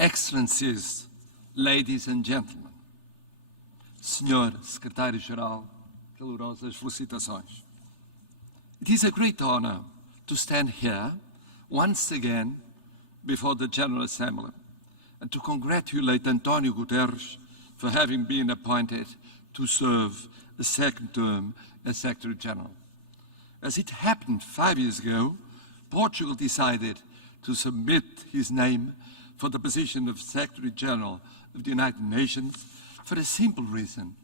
Excellencies, ladies and gentlemen, Senhor Secretário-Geral, calorosas felicitações. It is a great honor to stand here once again before the General Assembly and to congratulate António Guterres for having been appointed to serve a second term as Secretary General. As it happened 5 years ago, Portugal decided to submit his name for the position of Secretary General of the United Nations for a simple reason: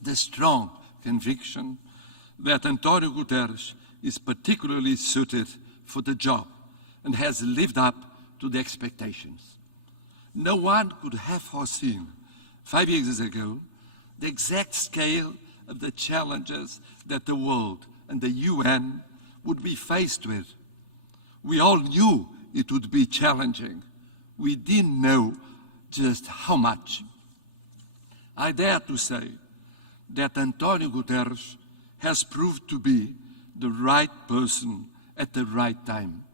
the strong conviction that António Guterres is particularly suited for the job and has lived up to the expectations. No one could have foreseen 5 years ago the exact scale of the challenges that the world and the UN would be faced with. We all knew it would be challenging. We didn't know just how much. I dare to say that António Guterres has proved to be the right person at the right time.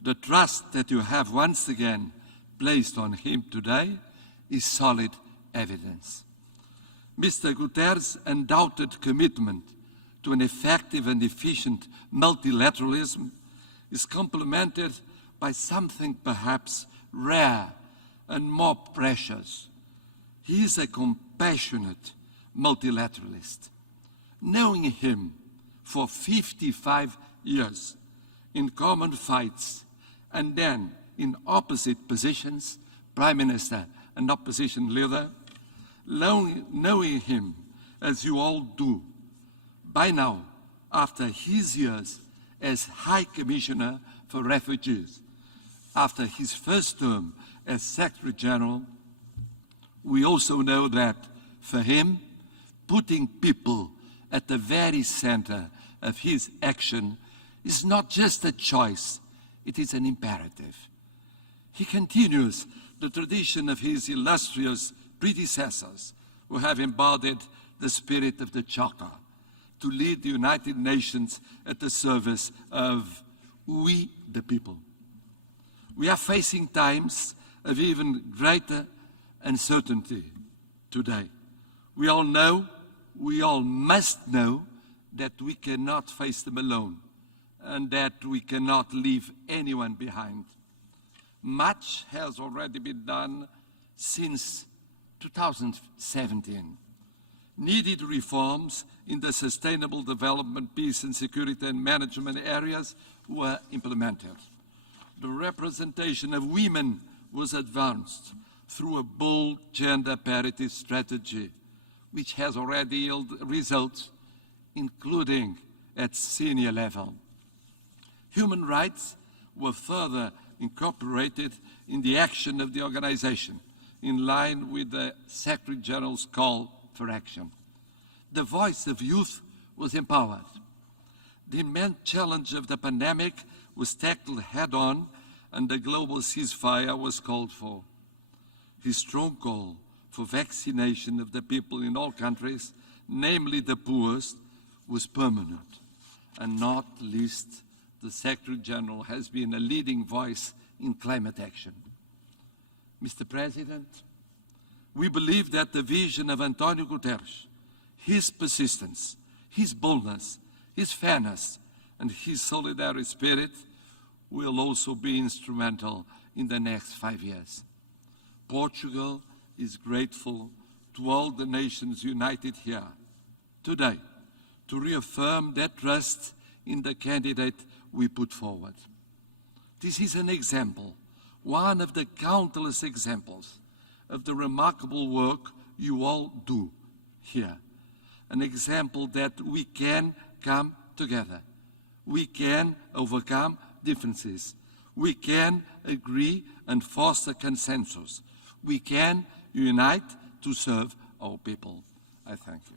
The trust that you have once again placed on him today is solid evidence. Mr. Guterres' undoubted commitment to an effective and efficient multilateralism is complemented by something perhaps rare and more precious. He is a compassionate multilateralist. Knowing him for 55 years in common fights and then in opposite positions, Prime Minister and Opposition Leader, knowing him as you all do, by now, after his years as High Commissioner for Refugees, after his first term as Secretary General, we also know that for him, putting people at the very center of his action is not just a choice, it is an imperative. He continues the tradition of his illustrious predecessors who have embodied the spirit of the Charter to lead the United Nations at the service of we, the people. We are facing times of even greater uncertainty today. We all know, we all must know that we cannot face them alone and that we cannot leave anyone behind. Much has already been done since 2017. Needed reforms in the sustainable development, peace and security and management areas were implemented. The representation of women was advanced through a bold gender parity strategy, which has already yielded results, including at senior level. Human rights were further incorporated in the action of the organization, in line with the Secretary General's call for action. The voice of youth was empowered. The immense challenge of the pandemic was tackled head-on, and the global ceasefire was called for. His strong call for vaccination of the people in all countries, namely the poorest, was permanent. And not least, the Secretary General has been a leading voice in climate action. Mr. President, we believe that the vision of António Guterres, his persistence, his boldness, his fairness, and his solidarity spirit will also be instrumental in the next 5 years. Portugal is grateful to all the nations united here today to reaffirm their trust in the candidate we put forward. This is an example, one of the countless examples of the remarkable work you all do here. An example that we can come together. We can overcome differences. We can agree and foster consensus. We can unite to serve our people. I thank you.